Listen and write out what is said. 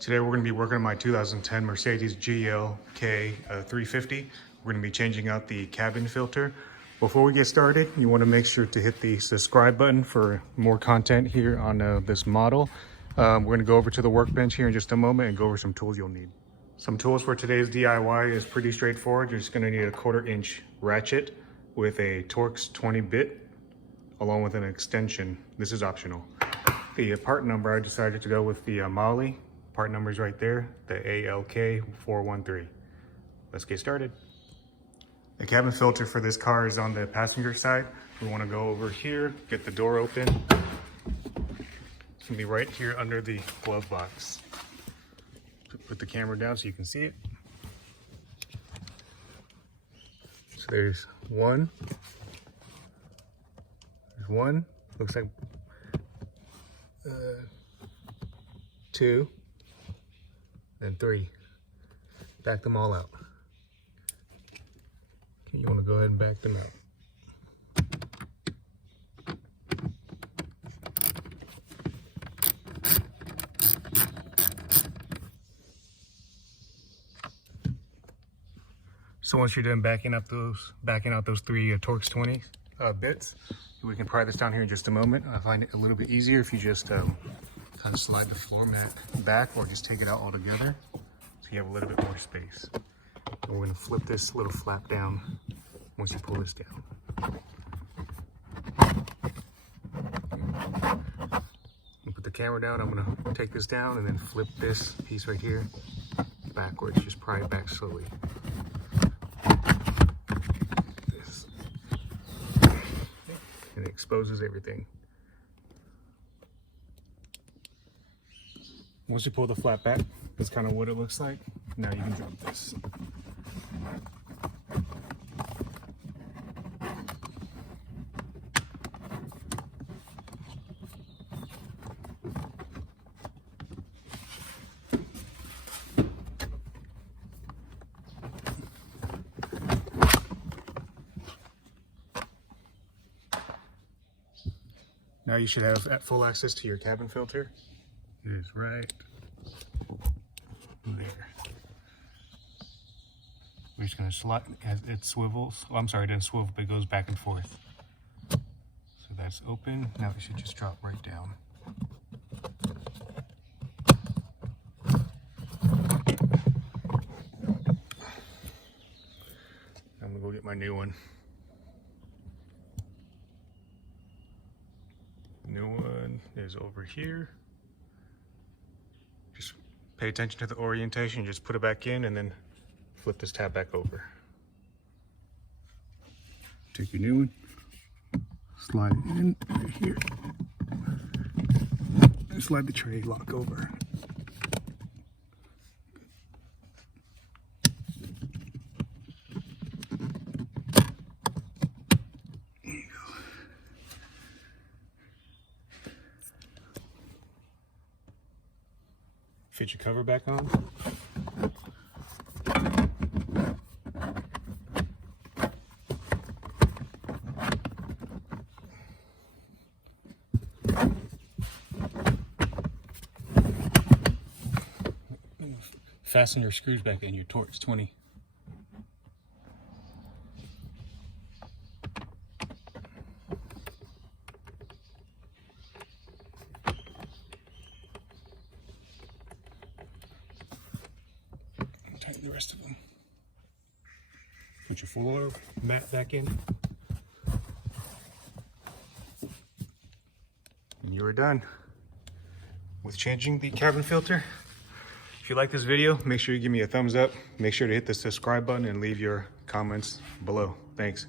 Today we're going to be working on my 2010 Mercedes GLK 350. We're going to be changing out the cabin filter. Before we get started, you want to make sure to hit the subscribe button for more content here on this model. We're going to go over to the workbench here in just a moment and go over some tools you'll need. Some tools for today's DIY is pretty straightforward. You're just going to need a 1/4 inch ratchet with a Torx 20 bit along with an extension. This is optional. The part number, I decided to go with the Molly. Part number is right there, the ALK 413. Let's get started. The cabin filter for this car is on the passenger side. We want to go over here, get the door open. It's gonna be right here under the glove box. Put the camera down so you can see it. So there's one. There's one. Looks like two. And 3. Back them all out. Okay, you want to go ahead and back them out. So once you're done backing out those 3 Torx 20 bits, we can pry this down here in just a moment. I find it a little bit easier if you just kind of slide the floor mat back or just take it out altogether so you have a little bit more space. And we're going to flip this little flap down once you pull this down. And put the camera down. I'm going to take this down and then flip this piece right here backwards. Just pry it back slowly. This. And it exposes everything. Once you pull the flap back, that's kind of what it looks like. Now you can drop this. Now you should have full access to your cabin filter. It is right there. We're just going to slide as it swivels. Oh, I'm sorry, it doesn't swivel, but it goes back and forth. So that's open. Now it should just drop right down. I'm going to go get my new one. New one is over here. Just pay attention to the orientation, just put it back in and then flip this tab back over. Take your new one, slide it in right here, and slide the tray lock over. There you go. Fit your cover back on. Fasten your screws back in your Torx 20. Tighten the rest of them. Put your floor mat back in. And you are done with changing the cabin filter. If you like this video, make sure you give me a thumbs up. Make sure to hit the subscribe button and leave your comments below. Thanks.